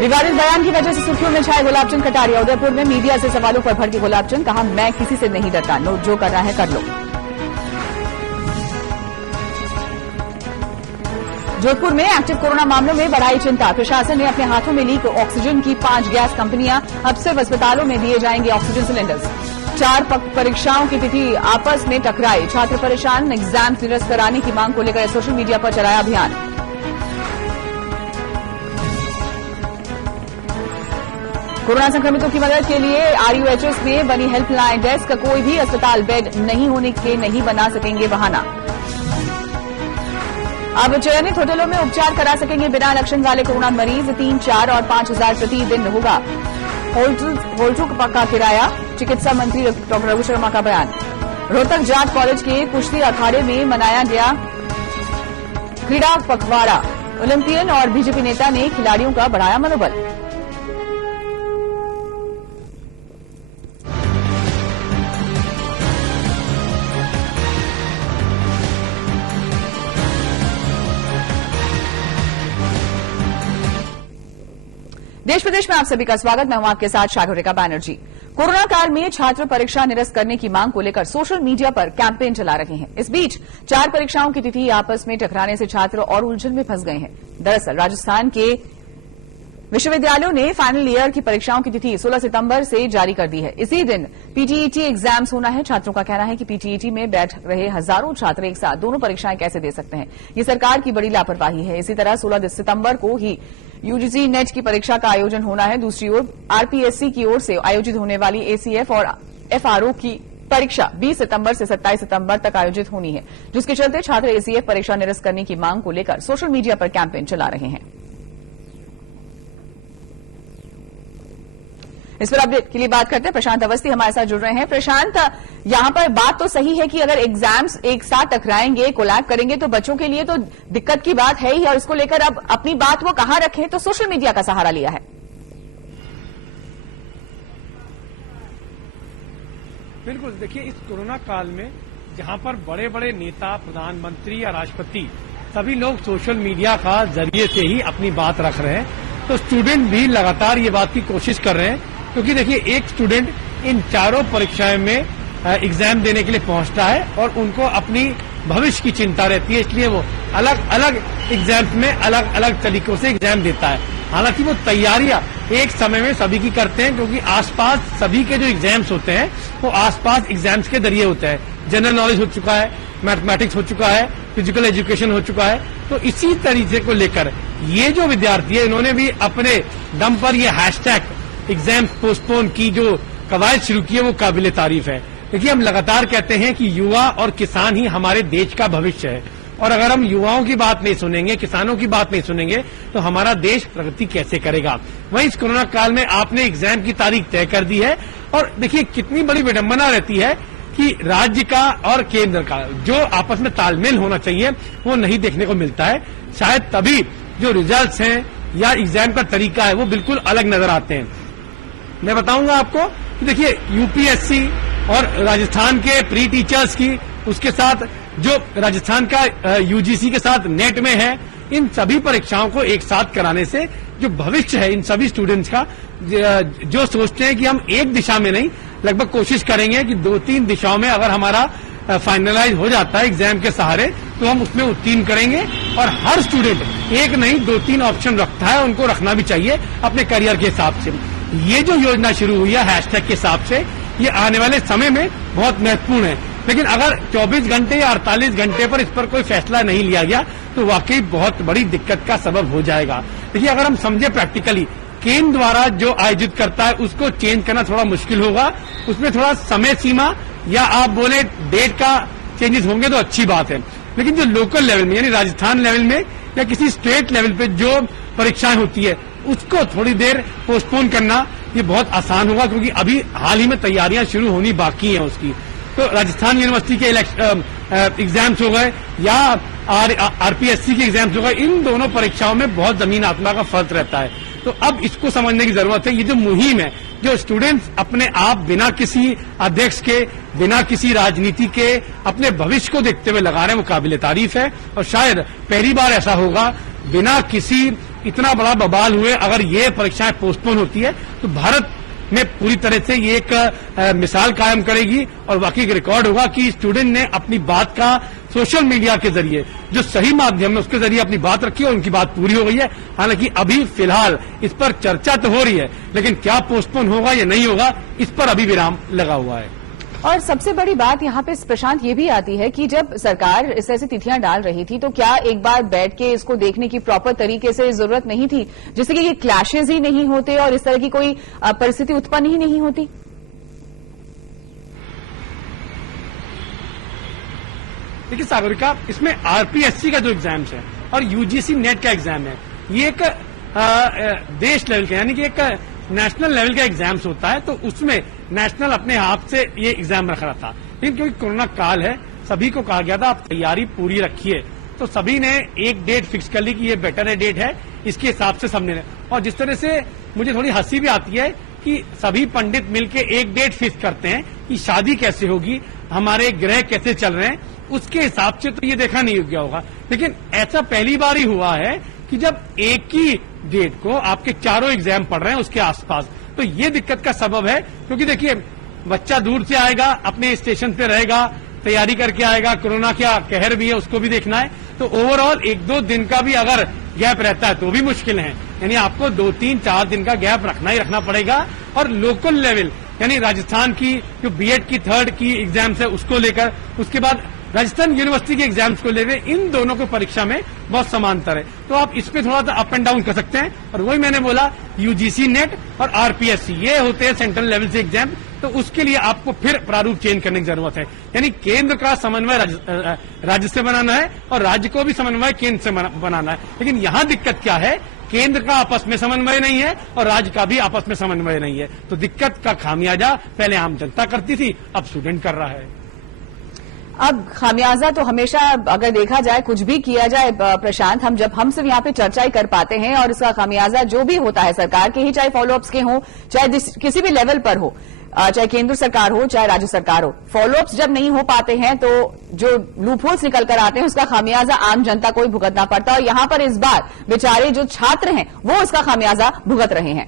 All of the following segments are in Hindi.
विवादित बयान की वजह से सुर्खियों में छाए गुलाब चंद कटारिया। उदयपुर में मीडिया से सवालों पर भड़के गुलाब चंद, कहा मैं किसी से नहीं डरता, नो जो करना है कर लो। जोधपुर में एक्टिव कोरोना मामलों में बढ़ाई चिंता, प्रशासन ने अपने हाथों में ली ऑक्सीजन की 5 गैस कंपनियां, अब सिर्फ अस्पतालों में दिए जाएंगे ऑक्सीजन सिलेंडर्स। 4 परीक्षाओं की तिथि आपस में टकराई, छात्र परेशान, एग्जाम निरस्त कराने की मांग को लेकर सोशल मीडिया पर चलाया अभियान। कोरोना संक्रमितों की मदद के लिए आरयूएचएस में बनी हेल्पलाइन डेस्क, कोई भी अस्पताल बेड नहीं होने के नहीं बना सकेंगे बहाना। अब चयनित होटलों में उपचार करा सकेंगे बिना लक्षण वाले कोरोना मरीज, 3, 4 और 5,000 प्रतिदिन होगा होटलों का किराया, चिकित्सा मंत्री डॉ रघु शर्मा का बयान। रोहतक जाट कॉलेज के कुश्ती अखाड़े में मनाया गया क्रीड़ा पखवाड़ा, ओलंपियन और बीजेपी नेता ने खिलाड़ियों का बढ़ाया मनोबल। देश प्रदेश में आप सभी का स्वागत, मैं हूं आपके साथ सागरिका बैनर्जी। कोरोना काल में छात्र परीक्षा निरस्त करने की मांग को लेकर सोशल मीडिया पर कैंपेन चला रहे हैं। इस बीच 4 परीक्षाओं की तिथि आपस में टकराने से छात्र और उलझन में फंस गए हैं। दरअसल राजस्थान के विश्वविद्यालयों ने फाइनल ईयर की परीक्षाओं की तिथि 16 सितंबर से जारी कर दी है। इसी दिन पीटीईटी एग्जाम्स होना है। छात्रों का कहना है कि पीटीईटी में बैठ रहे हजारों छात्र एक साथ दोनों परीक्षाएं कैसे दे सकते हैं, ये सरकार की बड़ी लापरवाही है। इसी तरह 16 सितंबर को ही यूजीसी नेट की परीक्षा का आयोजन होना है। दूसरी ओर आरपीएससी की ओर से आयोजित होने वाली एसीएफ और एफआरओ की परीक्षा 20 सितंबर से 27 सितंबर तक आयोजित होनी है, जिसके चलते छात्र एसीएफ परीक्षा निरस्त करने की मांग को लेकर सोशल मीडिया पर कैंपेन चला रहे हैं। इस पर अपडेट के लिए बात करते हैं, प्रशांत अवस्थी हमारे साथ जुड़ रहे हैं। प्रशांत, यहां पर बात तो सही है कि अगर एग्जाम्स एक साथ टकराएंगे, कोलैब करेंगे तो बच्चों के लिए तो दिक्कत की बात है ही, और इसको लेकर अब अपनी बात वो कहां रखें, तो सोशल मीडिया का सहारा लिया है। बिल्कुल, देखिए इस कोरोना काल में जहां पर बड़े बड़े नेता, प्रधानमंत्री या राष्ट्रपति सभी लोग सोशल मीडिया का जरिए से ही अपनी बात रख रहे हैं, तो स्टूडेंट भी लगातार ये बात की कोशिश कर रहे हैं, क्योंकि देखिए एक स्टूडेंट इन 4 परीक्षाएं में एग्जाम देने के लिए पहुंचता है और उनको अपनी भविष्य की चिंता रहती है, इसलिए वो अलग अलग एग्जाम्स में अलग अलग तरीकों से एग्जाम देता है। हालांकि वो तैयारियां एक समय में सभी की करते हैं, क्योंकि आसपास सभी के जो एग्जाम्स होते हैं वो आसपास एग्जाम्स के जरिए होते हैं। जनरल नॉलेज हो चुका है, मैथमेटिक्स हो चुका है, फिजिकल एजुकेशन हो चुका है, तो इसी तरीके को लेकर ये जो विद्यार्थी है इन्होंने भी अपने दम पर ये हैशटैग एग्जाम पोस्टपोन की जो कवायद शुरू की है वो काबिले तारीफ है। देखिए हम लगातार कहते हैं कि युवा और किसान ही हमारे देश का भविष्य है, और अगर हम युवाओं की बात नहीं सुनेंगे, किसानों की बात नहीं सुनेंगे, तो हमारा देश प्रगति कैसे करेगा। वहीं इस कोरोना काल में आपने एग्जाम की तारीख तय कर दी है, और देखिए कितनी बड़ी विडंबना रहती है कि राज्य का और केंद्र का जो आपस में तालमेल होना चाहिए वो नहीं देखने को मिलता है। शायद तभी जो रिजल्ट्स हैं या एग्जाम का तरीका है वो बिल्कुल अलग नजर आते हैं। मैं बताऊंगा आपको कि देखिए यूपीएससी और राजस्थान के प्री टीचर्स की, उसके साथ जो राजस्थान का यूजीसी के साथ नेट में है, इन सभी परीक्षाओं को एक साथ कराने से जो भविष्य है इन सभी स्टूडेंट्स का, जो सोचते हैं कि हम एक दिशा में नहीं, लगभग कोशिश करेंगे कि 2-3 दिशाओं में अगर हमारा फाइनलाइज हो जाता है एग्जाम के सहारे तो हम उसमें उत्तीर्ण करेंगे। और हर स्टूडेंट एक नहीं 2-3 ऑप्शन रखता है, उनको रखना भी चाहिए अपने करियर के हिसाब से। ये जो योजना शुरू हुई है हैशटैग के हिसाब से, ये आने वाले समय में बहुत महत्वपूर्ण है, लेकिन अगर 24 घंटे या 48 घंटे पर इस पर कोई फैसला नहीं लिया गया तो वाकई बहुत बड़ी दिक्कत का सबब हो जाएगा। देखिए अगर हम समझे प्रैक्टिकली, केंद्र द्वारा जो आयोजित करता है उसको चेंज करना थोड़ा मुश्किल होगा, उसमें थोड़ा समय सीमा या आप बोले डेट का चेंजेस होंगे तो अच्छी बात है, लेकिन जो लोकल लेवल में यानी राजस्थान लेवल में या किसी स्टेट लेवल पे जो परीक्षाएं होती है उसको थोड़ी देर पोस्टपोन करना ये बहुत आसान होगा, क्योंकि अभी हाल ही में तैयारियां शुरू होनी बाकी हैं उसकी। तो राजस्थान यूनिवर्सिटी के एग्जाम्स हो गए या आरपीएससी के एग्जाम्स हो गए, इन दोनों परीक्षाओं में बहुत जमीन आसमान का फर्क रहता है। तो अब इसको समझने की जरूरत है। ये जो मुहिम है, जो स्टूडेंट्स अपने आप बिना किसी अध्यक्ष के, बिना किसी राजनीति के अपने भविष्य को देखते हुए लगा रहे हैं, वो काबिले तारीफ है। और शायद पहली बार ऐसा होगा बिना किसी इतना बड़ा बवाल हुए अगर ये परीक्षाएं पोस्टपोन होती है तो भारत में पूरी तरह से ये एक मिसाल कायम करेगी और वाकई एक रिकॉर्ड होगा कि स्टूडेंट ने अपनी बात का सोशल मीडिया के जरिए जो सही माध्यम है उसके जरिए अपनी बात रखी और उनकी बात पूरी हो गई है। हालांकि अभी फिलहाल इस पर चर्चा तो हो रही है, लेकिन क्या पोस्टपोन होगा या नहीं होगा इस पर अभी विराम लगा हुआ है। और सबसे बड़ी बात यहाँ पे प्रशांत ये भी आती है कि जब सरकार इस तरह से तिथियां डाल रही थी तो क्या एक बार बैठ के इसको देखने की प्रॉपर तरीके से जरूरत नहीं थी, जिससे कि ये क्लैशेज ही नहीं होते और इस तरह की कोई परिस्थिति उत्पन्न ही नहीं होती? देखिए सागरिका, इसमें आरपीएससी का जो एग्जाम्स है और यूजीसी नेट का एग्जाम है, ये एक देश लेवल का यानी कि एक नेशनल लेवल का एग्जाम्स होता है, तो उसमें नेशनल अपने हाथ से ये एग्जाम रख रहा था। लेकिन क्योंकि कोरोना काल है, सभी को कहा गया था आप तैयारी पूरी रखिए, तो सभी ने एक डेट फिक्स कर ली कि ये बेटर डेट है, इसके हिसाब से सबने। और जिस तरह से मुझे थोड़ी हंसी भी आती है कि सभी पंडित मिलके एक डेट फिक्स करते हैं कि शादी कैसे होगी, हमारे ग्रह कैसे चल रहे हैं, उसके हिसाब से तो ये देखा नहीं गया होगा। लेकिन ऐसा पहली बार ही हुआ है कि जब एक ही डेट को आपके चारों एग्जाम पढ़ रहे हैं उसके आसपास, तो ये दिक्कत का सबब है। क्योंकि देखिए, बच्चा दूर से आएगा, अपने स्टेशन पे रहेगा, तैयारी करके आएगा, कोरोना क्या कहर भी है उसको भी देखना है, तो ओवरऑल 1-2 दिन का भी अगर गैप रहता है तो भी मुश्किल है। यानी आपको 2-3-4 दिन का गैप रखना ही रखना पड़ेगा। और लोकल लेवल यानी राजस्थान की जो बीएड की 3rd की एग्जाम्स है उसको लेकर, उसके बाद राजस्थान यूनिवर्सिटी के एग्जाम्स को लेकर, इन दोनों को परीक्षा में बहुत समांतर है, तो आप इस पे थोड़ा सा अप एंड डाउन कर सकते हैं। और वही मैंने बोला, यूजीसी नेट और आरपीएससी ये होते हैं सेंट्रल लेवल से एग्जाम, तो उसके लिए आपको फिर प्रारूप चेंज करने की जरूरत है। यानी केंद्र का समन्वय राज्य से बनाना है और राज्य को भी समन्वय केंद्र से बनाना है। लेकिन यहाँ दिक्कत क्या है, केंद्र का आपस में समन्वय नहीं है और राज्य का भी आपस में समन्वय नहीं है, तो दिक्कत का खामियाजा पहले आम जनता करती थी, अब स्टूडेंट कर रहा है। अब खामियाजा तो हमेशा अगर देखा जाए, कुछ भी किया जाए प्रशांत, हम सिर्फ यहाँ पे चर्चा ही कर पाते हैं और इसका खामियाजा जो भी होता है सरकार के ही, चाहे फॉलोअप्स के हों, चाहे किसी भी लेवल पर हो, चाहे केंद्र सरकार हो चाहे राज्य सरकार हो, फॉलोअप्स जब नहीं हो पाते हैं तो जो लूपहोल्स निकल कर आते हैं उसका खामियाजा आम जनता को ही भुगतना पड़ता है। और यहाँ पर इस बार बेचारे जो छात्र हैं वो इसका खामियाजा भुगत रहे हैं।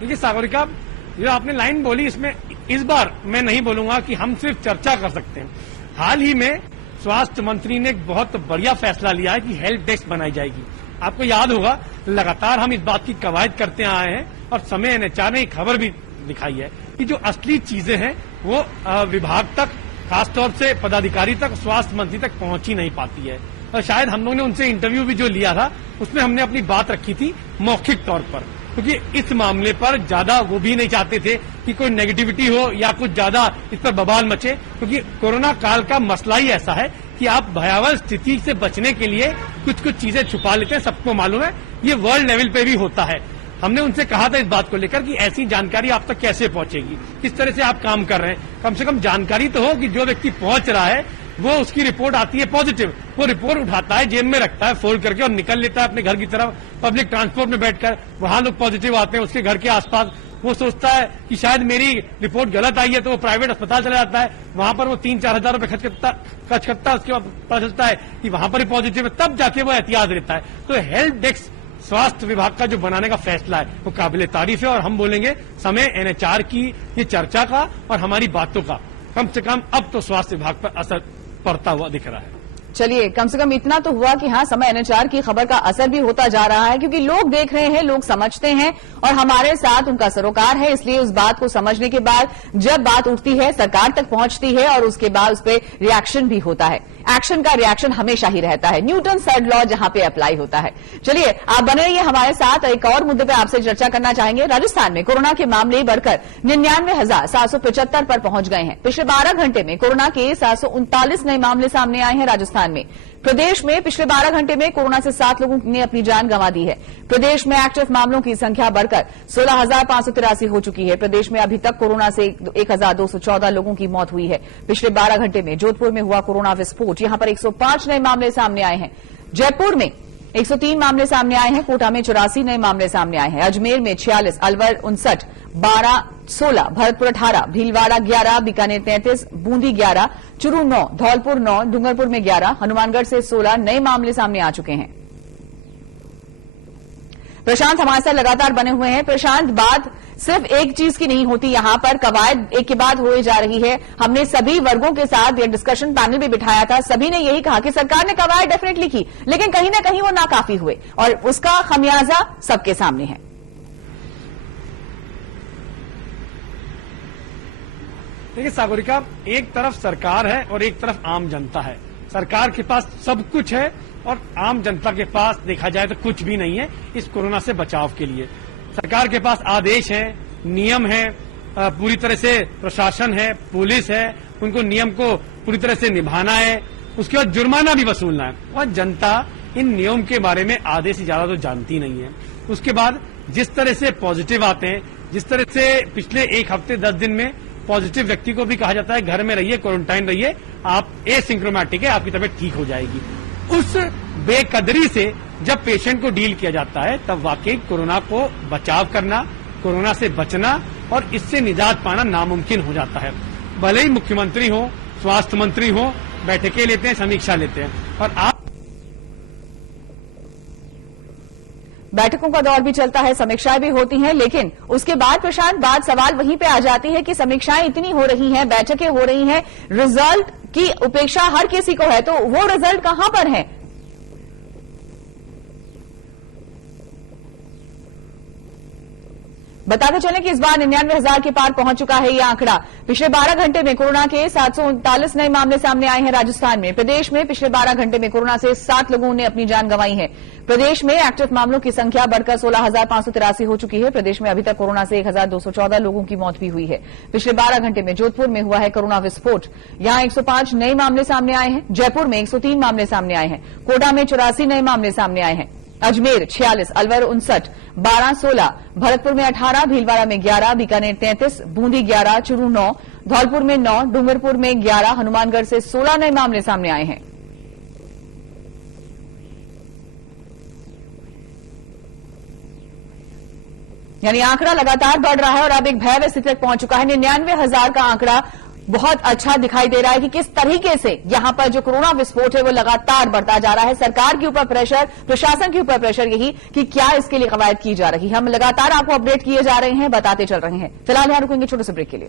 देखिए सागरिका, जो आपने लाइन बोली, इसमें इस बार मैं नहीं बोलूंगा कि हम सिर्फ चर्चा कर सकते हैं। हाल ही में स्वास्थ्य मंत्री ने एक बहुत बढ़िया फैसला लिया है कि हेल्प डेस्क बनाई जाएगी। आपको याद होगा, लगातार हम इस बात की कवायद करते आए हैं और समय एनएचआर ने एक खबर भी दिखाई है कि जो असली चीजें हैं वो विभाग तक, खासतौर से पदाधिकारी तक, स्वास्थ्य मंत्री तक पहुंच ही नहीं पाती है। और शायद हम लोगों ने उनसे इंटरव्यू भी जो लिया था उसमें हमने अपनी बात रखी थी मौखिक तौर पर, क्योंकि इस मामले पर ज्यादा वो भी नहीं चाहते थे कि कोई नेगेटिविटी हो या कुछ ज्यादा इस पर बवाल मचे, क्योंकि कोरोना काल का मसला ही ऐसा है कि आप भयावह स्थिति से बचने के लिए कुछ चीजें छुपा लेते हैं, सबको मालूम है, ये वर्ल्ड लेवल पे भी होता है। हमने उनसे कहा था इस बात को लेकर कि ऐसी जानकारी आप तक कैसे पहुंचेगी, किस तरह से आप काम कर रहे हैं, कम से कम जानकारी तो हो कि जो व्यक्ति पहुंच रहा है वो, उसकी रिपोर्ट आती है पॉजिटिव, वो रिपोर्ट उठाता है, जेब में रखता है फोल्ड करके और निकल लेता है अपने घर की तरफ, पब्लिक ट्रांसपोर्ट में बैठकर, वहां लोग पॉजिटिव आते हैं उसके घर के आसपास, वो सोचता है कि शायद मेरी रिपोर्ट गलत आई है, तो वो प्राइवेट अस्पताल चला जाता है, वहां पर वो 3-4 हजार रुपए खर्च करता है, उसके बाद पता चलता है कि वहां पर ही पॉजिटिव है, तब जाके वो एहतियात लेता है। तो हेल्प डेस्क स्वास्थ्य विभाग का जो बनाने का फैसला है वो काबिले तारीफ है, और हम बोलेंगे समय एनएचआर की ये चर्चा का और हमारी बातों का कम से कम अब तो स्वास्थ्य विभाग पर असर पड़ता हुआ दिख रहा है। चलिए, कम से कम इतना तो हुआ कि हाँ, समय एनएचआर की खबर का असर भी होता जा रहा है, क्योंकि लोग देख रहे हैं, लोग समझते हैं और हमारे साथ उनका सरोकार है। इसलिए उस बात को समझने के बाद जब बात उठती है, सरकार तक पहुंचती है और उसके बाद उस पर रिएक्शन भी होता है। एक्शन का रिएक्शन हमेशा ही रहता है, न्यूटन थर्ड लॉ जहां पे अप्लाई होता है। चलिए, आप बने रहिए हमारे साथ। एक और मुद्दे पे आपसे चर्चा करना चाहेंगे। राजस्थान में कोरोना के मामले बढ़कर 99,775 पर पहुंच गए हैं। पिछले 12 घंटे में कोरोना के 739 नए मामले सामने आए हैं राजस्थान में। प्रदेश में पिछले 12 घंटे में कोरोना से 7 लोगों ने अपनी जान गंवा दी है। प्रदेश में एक्टिव मामलों की संख्या बढ़कर 16,583 हो चुकी है। प्रदेश में अभी तक कोरोना से 1,214 लोगों की मौत हुई है। पिछले 12 घंटे में जोधपुर में हुआ कोरोना विस्फोट, यहां पर 105 नए मामले सामने आए हैं। जयपुर में 103 मामले सामने आए हैं। कोटा में 84 नए मामले सामने आए हैं। अजमेर में 46, अलवर 59, 12 16, भरतपुर 18, भीलवाड़ा 11, बीकानेर 33, बूंदी 11, चुरू 9, धौलपुर 9, डूंगरपुर में 11, हनुमानगढ़ से 16 नए मामले सामने आ चुके हैं। प्रशांत हमारे साथ लगातार बने हुए हैं। प्रशांत, बात सिर्फ एक चीज की नहीं होती, यहां पर कवायद एक के बाद होए जा रही है। हमने सभी वर्गों के साथ ये डिस्कशन पैनल भी बिठाया था, सभी ने यही कहा कि सरकार ने कवायद डेफिनेटली की, लेकिन कहीं ना कहीं वो नाकाफी हुए और उसका खमियाजा सबके सामने है। देखिए सागरिका, एक तरफ सरकार है और एक तरफ आम जनता है। सरकार के पास सब कुछ है और आम जनता के पास देखा जाए तो कुछ भी नहीं है इस कोरोना से बचाव के लिए। सरकार के पास आदेश है, नियम है, पूरी तरह से प्रशासन है, पुलिस है, उनको नियम को पूरी तरह से निभाना है, उसके बाद जुर्माना भी वसूलना है। और जनता इन नियम के बारे में आधे से ज्यादा तो जानती नहीं है। उसके बाद जिस तरह से पॉजिटिव आते हैं, जिस तरह से पिछले एक हफ्ते 10 दिन में पॉजिटिव व्यक्ति को भी कहा जाता है घर में रहिए, क्वारंटाइन रहिए, आप एसिम्प्टोमेटिक है, आपकी तबीयत ठीक हो जाएगी। उस बेकदरी से जब पेशेंट को डील किया जाता है तब वाकई कोरोना को बचाव करना, कोरोना से बचना और इससे निजात पाना नामुमकिन हो जाता है। भले ही मुख्यमंत्री हो, स्वास्थ्य मंत्री हो, बैठकें लेते हैं, समीक्षा लेते हैं और आप बैठकों का दौर भी चलता है, समीक्षाएं भी होती हैं, लेकिन उसके बाद प्रशांत बात सवाल वहीं पे आ जाती है कि समीक्षाएं इतनी हो रही हैं, बैठकें हो रही हैं, रिजल्ट की उपेक्षा हर किसी को है, तो वो रिजल्ट कहां पर है? बताते चलें कि इस बार 99,000 के पार पहुंच चुका है यह आंकड़ा। पिछले 12 घंटे में कोरोना के 739 नए मामले सामने आए हैं राजस्थान में। प्रदेश में पिछले 12 घंटे में कोरोना से 7 लोगों ने अपनी जान गंवाई है। प्रदेश में एक्टिव मामलों की संख्या बढ़कर 16,583 हो चुकी है। प्रदेश में अभी तक कोरोना से 1,214 लोगों की मौत भी हुई है। पिछले 12 घंटे में जोधपुर में हुआ है कोरोना विस्फोट, यहां 105 नए मामले सामने आए हैं। जयपुर में 103 मामले सामने आए हैं। कोटा में 84 नए मामले सामने आए हैं। अजमेर 46, अलवर 59, 12 16, भरतपुर में 18, भीलवाड़ा में 11, बीकानेर 33, बूंदी 11, चुरू 9, धौलपुर में 9, डूंगरपुर में 11, हनुमानगढ़ से 16 नए मामले सामने आए हैं। यानी आंकड़ा लगातार बढ़ रहा है और अब एक भयावह स्थिति तक पहुंच चुका है। 99,000 का आंकड़ा बहुत अच्छा दिखाई दे रहा है कि किस तरीके से यहां पर जो कोरोना विस्फोट है वो लगातार बढ़ता जा रहा है। सरकार के ऊपर प्रेशर, प्रशासन के ऊपर प्रेशर यही कि क्या इसके लिए कवायद की जा रही है। हम लगातार आपको अपडेट किए जा रहे हैं, बताते चल रहे हैं। फिलहाल यहां रुकेंगे छोटे से ब्रेक के लिए।